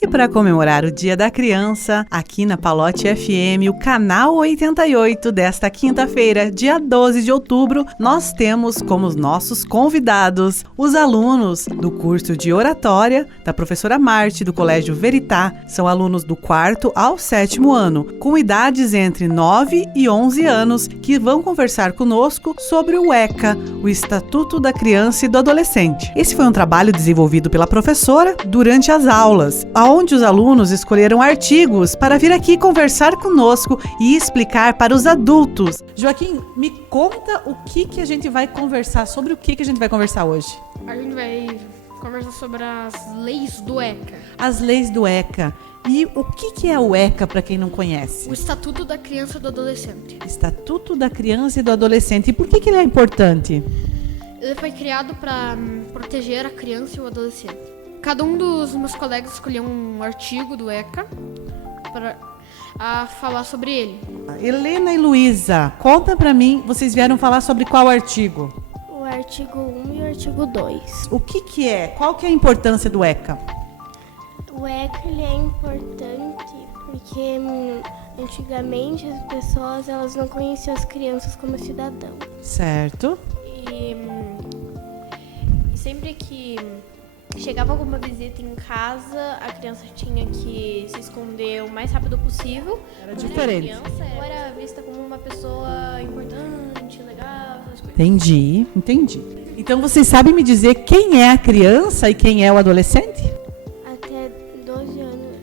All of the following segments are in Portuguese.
E para comemorar o Dia da Criança, aqui na Palote FM, o canal 88 desta quinta-feira, dia 12 de outubro, nós temos como nossos convidados os alunos do curso de oratória da professora Marte, do Colégio Veritá. São alunos do 4º ao 7º ano, com idades entre 9 e 11 anos, que vão conversar conosco sobre o ECA, o Estatuto da Criança e do Adolescente. Esse foi um trabalho desenvolvido pela professora durante as aulas, onde os alunos escolheram artigos para vir aqui conversar conosco e explicar para os adultos. Joaquim, me conta o que a gente vai conversar, sobre o que a gente vai conversar hoje. A gente vai conversar sobre as leis do ECA. As leis do ECA. E o que é o ECA, para quem não conhece? O Estatuto da Criança e do Adolescente. Estatuto da Criança e do Adolescente. E por que ele é importante? Ele foi criado para proteger a criança e o adolescente. Cada um dos meus colegas escolheu um artigo do ECA para falar sobre ele. Helena e Luísa, conta para mim, vocês vieram falar sobre qual artigo? O artigo 1 e o artigo 2. O que é? Qual que é a importância do ECA? O ECA ele é importante porque antigamente as pessoas elas não conheciam as crianças como cidadão. Certo. E sempre que chegava alguma visita em casa, a criança tinha que se esconder o mais rápido possível. Era diferente. A criança era vista como uma pessoa importante, legal, essas coisas. Entendi. Então vocês sabem me dizer quem é a criança e quem é o adolescente? Até 12 anos.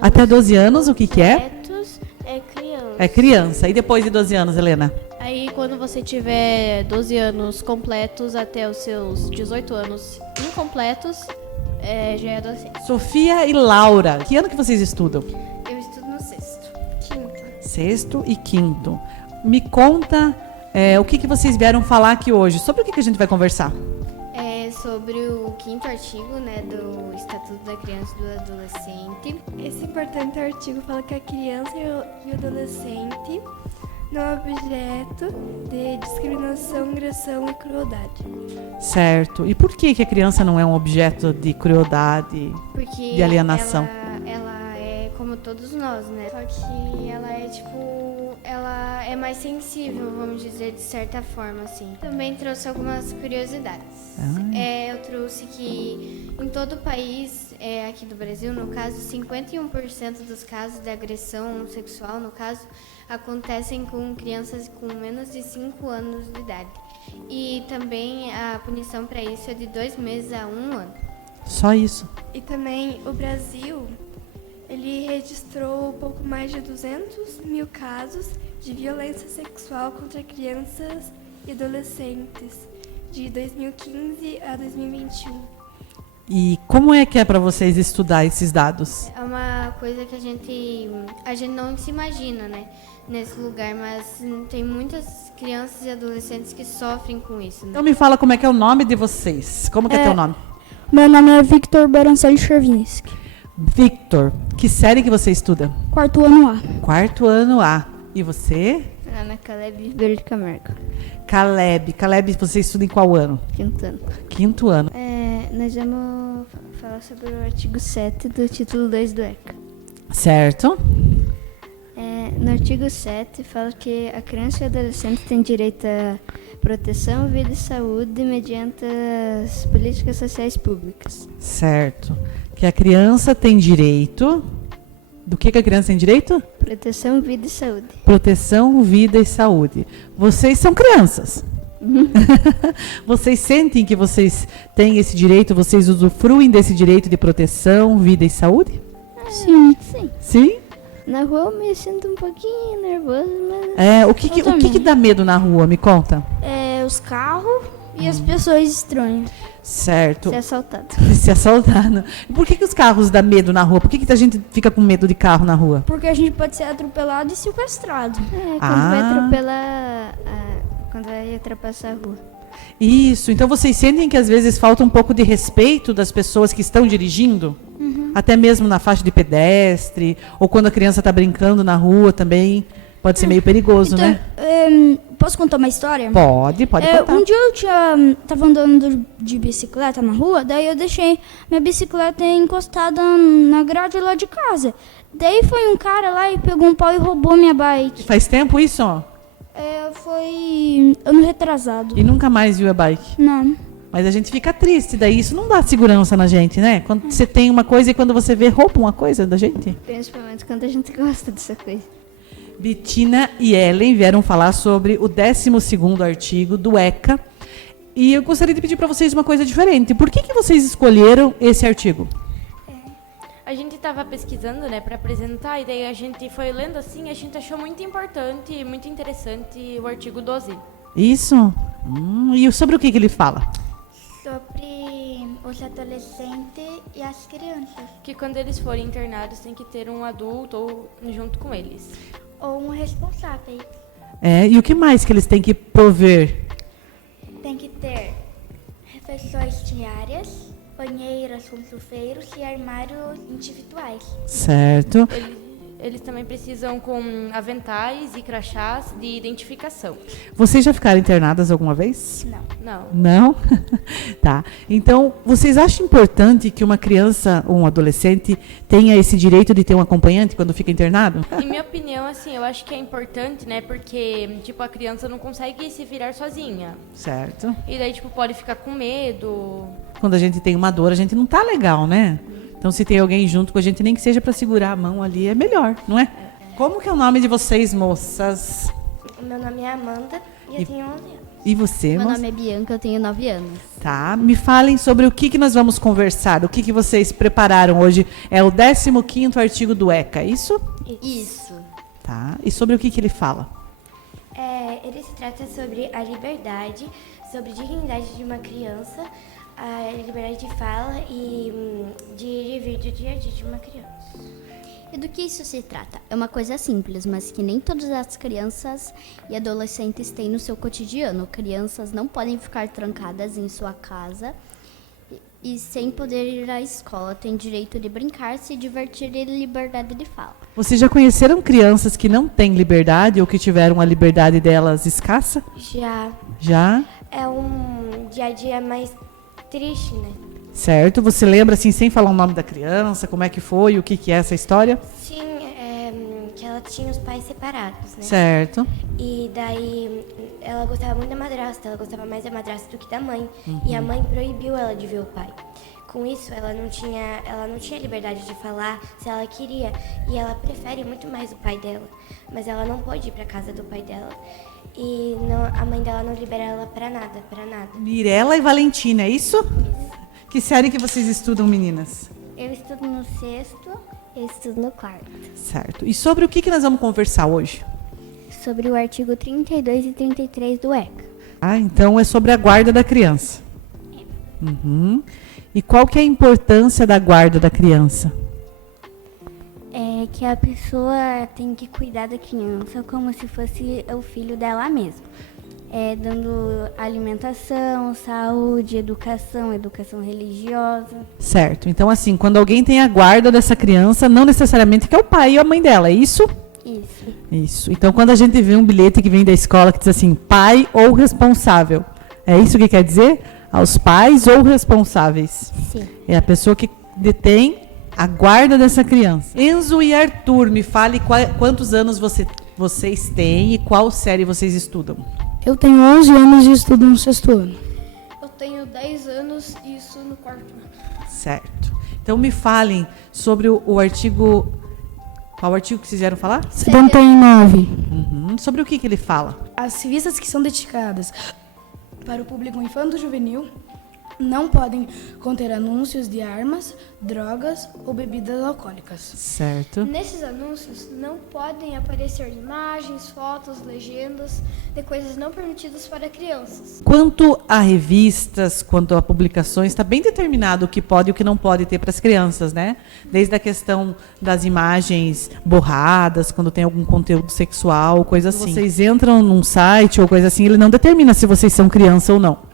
Até 12 anos, o que é? Completos é criança. É criança. E depois de 12 anos, Helena? Aí, quando você tiver 12 anos completos até os seus 18 anos incompletos, já é adolescente. Sofia e Laura, que ano que vocês estudam? Eu estudo no 6º. 6º e 5º. Me conta o que vocês vieram falar aqui hoje. Sobre o que a gente vai conversar? É sobre o 5º artigo, né, do Estatuto da Criança e do Adolescente. Esse importante artigo fala que a criança e o adolescente não é objeto de discriminação, agressão e crueldade. Certo. E por que a criança não é um objeto de crueldade, Porque de alienação? ela é como todos nós, né? Só que ela é mais sensível, vamos dizer, de certa forma, assim. Também trouxe algumas curiosidades. Eu trouxe que em todo o país, aqui do Brasil, no caso, 51% dos casos de agressão sexual, no caso, acontecem com crianças com menos de 5 anos de idade. E também a punição para isso é de 2 meses a 1 ano. Só isso? E também o Brasil, ele registrou pouco mais de 200 mil casos de violência sexual contra crianças e adolescentes, de 2015 a 2021. E como é que é para vocês estudar esses dados? É uma coisa que a gente não se imagina, né, nesse lugar, mas tem muitas crianças e adolescentes que sofrem com isso. Né? Então me fala como é que é o nome de vocês. Como que é teu nome? Meu nome é Victor Berancelli Chervinsky. Victor. Que série que você estuda? 4º ano A. 4º ano A. E você? Meu nome é Caleb Ribeiro de Camargo. Caleb. Caleb, você estuda em qual ano? 5º ano. 5º ano. Nós vamos falar sobre o artigo 7 do título 2 do ECA. Certo. No artigo 7 fala que a criança e o adolescente têm direito a proteção, vida e saúde mediante as políticas sociais públicas. Certo. Que a criança tem direito... Do que a criança tem direito? Proteção, vida e saúde. Proteção, vida e saúde. Vocês são crianças. Vocês sentem que vocês têm esse direito? Vocês usufruem desse direito de proteção, vida e saúde? Sim. Sim? Na rua eu me sinto um pouquinho nervosa, mas... O que dá medo na rua? Me conta. Os carros e as pessoas estranhas. Certo. Ser assaltado. Se assaltar. Por que os carros dão medo na rua? Por que a gente fica com medo de carro na rua? Porque a gente pode ser atropelado e sequestrado. Quando vai ultrapassar a rua. Isso. Então vocês sentem que às vezes falta um pouco de respeito das pessoas que estão dirigindo? Até mesmo na faixa de pedestre, ou quando a criança está brincando na rua também, pode ser meio perigoso, Então, né? Posso contar uma história? Pode contar. Um dia eu tava andando de bicicleta na rua, daí eu deixei minha bicicleta encostada na grade lá de casa. Daí foi um cara lá e pegou um pau e roubou minha bike. Faz tempo isso, ó? Foi ano retrasado. E nunca mais viu a bike? Não. Mas a gente fica triste, daí isso não dá segurança na gente, né? Quando você tem uma coisa e quando você vê, rouba uma coisa da gente. Principalmente quando a gente gosta dessa coisa. Bettina e Ellen vieram falar sobre o 12º artigo do ECA. E eu gostaria de pedir para vocês uma coisa diferente. Por que vocês escolheram esse artigo? A gente estava pesquisando, né, para apresentar, e daí a gente foi lendo assim, a gente achou muito importante e muito interessante o artigo 12. Isso? E sobre o que ele fala? Sobre os adolescentes e as crianças. Que quando eles forem internados tem que ter um adulto ou junto com eles. Ou um responsável. E o que mais que eles têm que prover? Tem que ter refeições diárias, banheiras com chuveiros e armários individuais. Certo. Eles também precisam com aventais e crachás de identificação. Vocês já ficaram internadas alguma vez? Não. Não? Tá. Então, vocês acham importante que uma criança ou um adolescente tenha esse direito de ter um acompanhante quando fica internado? Em minha opinião, assim, eu acho que é importante, né? Porque, tipo, a criança não consegue se virar sozinha. Certo. E daí, tipo, pode ficar com medo. Quando a gente tem uma dor, a gente não tá legal, né? Então, se tem alguém junto com a gente, nem que seja para segurar a mão ali, é melhor, não é? Como que é o nome de vocês, moças? O meu nome é Amanda e eu tenho 11 anos. E você, Meu moça? nome é Bianca, eu tenho 9 anos. Tá, me falem sobre o que nós vamos conversar, o que vocês prepararam hoje. É o 15º artigo do ECA, isso? Isso. Tá, e sobre o que ele fala? Ele se trata sobre a liberdade, sobre a dignidade de uma criança, a liberdade de fala e de vir do dia a dia de uma criança. E do que isso se trata? É uma coisa simples, mas que nem todas as crianças e adolescentes têm no seu cotidiano. Crianças não podem ficar trancadas em sua casa e sem poder ir à escola. Têm direito de brincar, se divertir e liberdade de fala. Vocês já conheceram crianças que não têm liberdade ou que tiveram a liberdade delas escassa? Já Já? é um dia a dia mais triste, né? Certo. Você lembra, assim, sem falar o nome da criança, como é que foi, o que é essa história? Sim, que ela tinha os pais separados, né? Certo. E daí ela gostava muito da madrasta, ela gostava mais da madrasta do que da mãe. E a mãe proibiu ela de ver o pai. Com isso, ela não tinha liberdade de falar se ela queria. E ela prefere muito mais o pai dela. Mas ela não pode ir pra casa do pai dela. E a mãe dela não libera ela pra nada, pra nada. Mirella e Valentina, é isso? Que série que vocês estudam, meninas? Eu estudo no 6º, eu estudo no 4º. Certo. E sobre o que nós vamos conversar hoje? Sobre o artigo 32 e 33 do ECA. Então é sobre a guarda da criança. Uhum. E qual que é a importância da guarda da criança? É que a pessoa tem que cuidar da criança como se fosse o filho dela mesma. Dando alimentação, saúde, educação religiosa. Certo. Então, assim, quando alguém tem a guarda dessa criança, não necessariamente que é o pai ou a mãe dela, é isso? Isso. Isso. Então, quando a gente vê um bilhete que vem da escola que diz assim, pai ou responsável, é isso que quer dizer? Aos pais ou responsáveis. Sim. É a pessoa que detém a guarda dessa criança. Enzo e Arthur, me fale quantos anos vocês têm e qual série vocês estudam. Eu tenho 11 anos e estudo no 6º ano. Eu tenho 10 anos e estudo no 4º ano. Certo. Então me falem sobre o artigo... Qual artigo que vocês vieram falar? 79. Sobre o que ele fala? As revistas que são dedicadas para o público infanto-juvenil não podem conter anúncios de armas, drogas ou bebidas alcoólicas. Certo. Nesses anúncios não podem aparecer imagens, fotos, legendas de coisas não permitidas para crianças. Quanto a revistas, quanto a publicações, está bem determinado o que pode e o que não pode ter para as crianças, né? Desde a questão das imagens borradas, quando tem algum conteúdo sexual, coisa assim. Vocês entram num site ou coisa assim, ele não determina se vocês são criança ou não.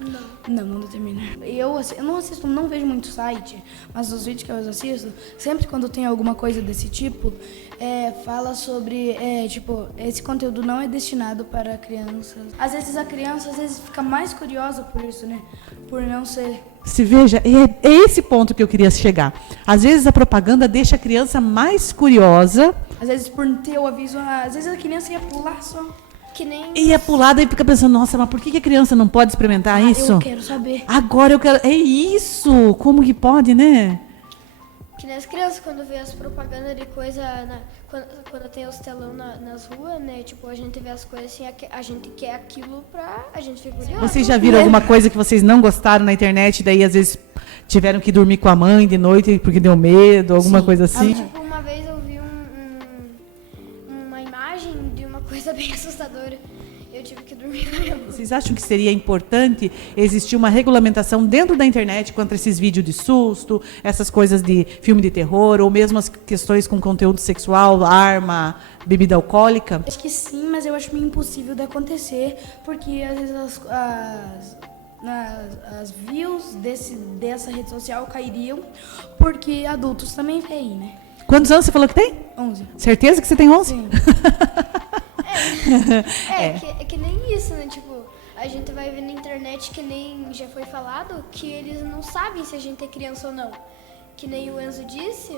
Não determina. Eu não assisto, não vejo muito site, mas os vídeos que eu assisto, sempre quando tem alguma coisa desse tipo, fala sobre, esse conteúdo não é destinado para crianças. Às vezes a criança fica mais curiosa por isso, né? Por não ser... Se veja, é esse ponto que eu queria chegar. Às vezes a propaganda deixa a criança mais curiosa. Às vezes por ter o aviso, às vezes a criança ia pular só. Que nem... Ia pular e fica pensando, nossa, mas por que a criança não pode experimentar isso? Eu quero saber. Agora eu quero... É isso! Como que pode, né? Que nem as crianças, quando vê as propagandas de coisa, quando tem os telão nas ruas, né? Tipo, a gente vê as coisas assim, a gente quer aquilo a gente fica curioso. Vocês já viram alguma coisa que vocês não gostaram na internet, daí às vezes tiveram que dormir com a mãe de noite porque deu medo, alguma coisa assim? Tipo, uma vez eu vi uma imagem de uma coisa bem assustadora. Eu tive que dormir com a minha mãe. Vocês acham que seria importante existir uma regulamentação dentro da internet contra esses vídeos de susto, essas coisas de filme de terror, ou mesmo as questões com conteúdo sexual, arma, bebida alcoólica? Acho que sim, mas eu acho meio impossível de acontecer, porque às vezes as views dessa rede social cairiam, porque adultos também veem, né? Quantos anos você falou que tem? 11. Certeza que você tem 11? Sim. Que nem isso, né? Tipo, a gente vai ver na internet, que nem já foi falado, que eles não sabem se a gente é criança ou não. Que nem o Enzo disse,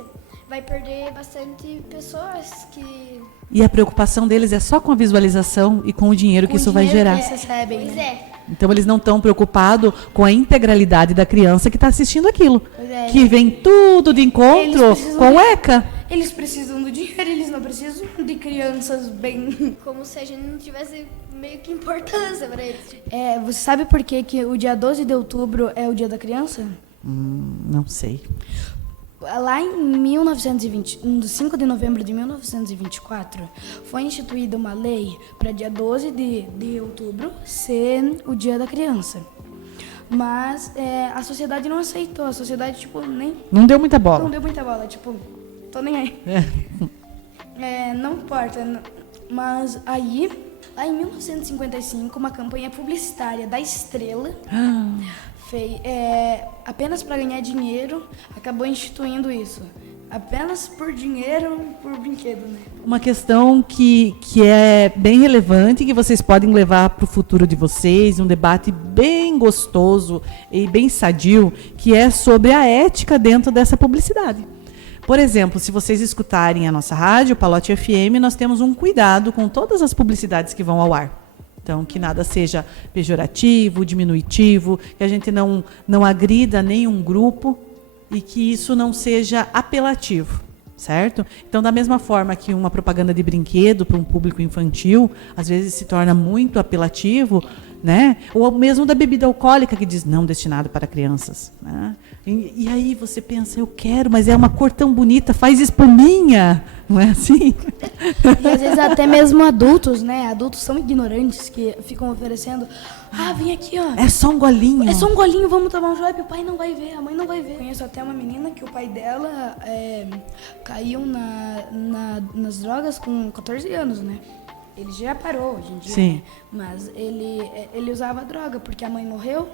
vai perder bastante pessoas que... E a preocupação deles é só com a visualização e com o dinheiro que isso vai gerar. Que eles recebem, Pois né? Então eles não estão preocupados com a integralidade da criança que está assistindo aquilo. Pois é. Que vem tudo de encontro Eles precisam com o de- ECA. Eles precisam do dinheiro, eles não precisam de crianças bem... Como se a gente não tivesse meio que importância pra eles. Você sabe por que o dia 12 de outubro é o dia da criança? Não sei. Lá em 1920, no 5 de novembro de 1924, foi instituída uma lei para dia 12 de outubro ser o dia da criança. Mas a sociedade não aceitou, a sociedade, tipo, nem... Não deu muita Não bola. deu muita bola, tipo, tô nem aí. Não importa. Mas aí, lá em 1955, uma campanha publicitária da Estrela, apenas para ganhar dinheiro, acabou instituindo isso. Apenas por dinheiro, por brinquedo, né? Uma questão que é bem relevante, que vocês podem levar para o futuro de vocês, um debate bem gostoso e bem sadio, que é sobre a ética dentro dessa publicidade. Por exemplo, se vocês escutarem a nossa rádio, Palote FM, nós temos um cuidado com todas as publicidades que vão ao ar. Então, que nada seja pejorativo, diminutivo, que a gente não agrida nenhum grupo e que isso não seja apelativo, certo? Então, da mesma forma que uma propaganda de brinquedo para um público infantil, às vezes se torna muito apelativo, né? Ou mesmo da bebida alcoólica que diz não destinado para crianças, né? E aí você pensa, eu quero, mas é uma cor tão bonita, faz espuminha, não é assim? E às vezes até mesmo adultos, né? Adultos são ignorantes que ficam oferecendo, vem aqui, ó. É só um golinho. É só um golinho, vamos tomar um chopp, o pai não vai ver, a mãe não vai ver. Conheço até uma menina que o pai dela caiu nas drogas com 14 anos, né? Ele já parou hoje em dia, Sim. né? Mas ele usava droga porque a mãe morreu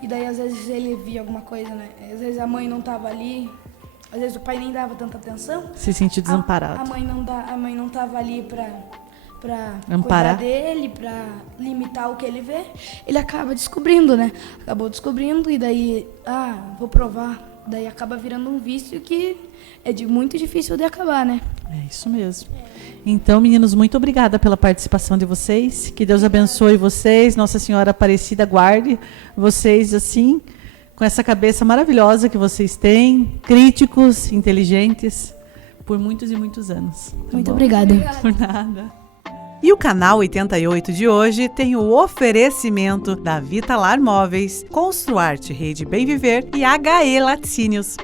e daí às vezes ele via alguma coisa, né? Às vezes a mãe não tava ali, às vezes o pai nem dava tanta atenção. Se sentir desamparado. A mãe não tava ali pra Amparar. cuidar dele, pra limitar o que ele vê. Ele acaba descobrindo, né? Acabou descobrindo e daí, vou provar. Daí acaba virando um vício que é muito difícil de acabar, né? É isso mesmo. Então, meninos, muito obrigada pela participação de vocês. Que Deus abençoe vocês. Nossa Senhora Aparecida guarde vocês assim, com essa cabeça maravilhosa que vocês têm, críticos, inteligentes, por muitos e muitos anos. Tá Muito bom? obrigada. Por nada. E o canal 88 de hoje tem o oferecimento da Vitalar Móveis, Construarte Rede Bem Viver e HE Laticínios.